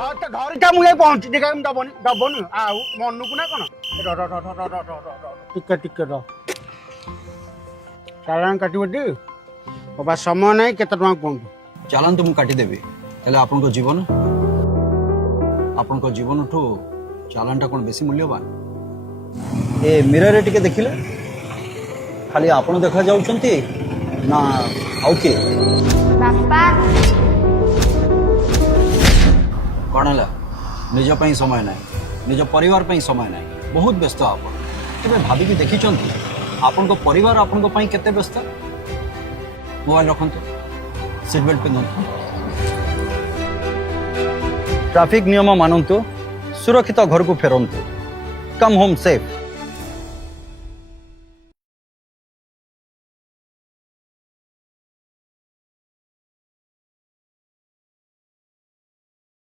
घर क्या मुझे पहुंची देखा दबनी दबनी आउ मनकु ना कौन टिके टिके चालान काटबटी बाबा समय नहीं केते टका कहतु चालान तो मु काटिदेवी हेले आपन जीवन आपन जीवन ठू चालानटा कौन बेसी मूल्यवान ए मिरर रे टिके देखिले खाली आपन देखा जाउछंती ना आउ के बापा कौन है निज ପାଇଁ समय ना निज परिवार ପାଇଁ समय ना बहुत व्यस्त आप भाविकी देखी आपण को परिवार आपण को ପାଇଁ केते व्यस्त मोबाइल रखंतु सीट बेल्ट पिंधंतु ट्रैफिक नियम मानंतु सुरक्षित घर को फेरंतु कम होम सेफ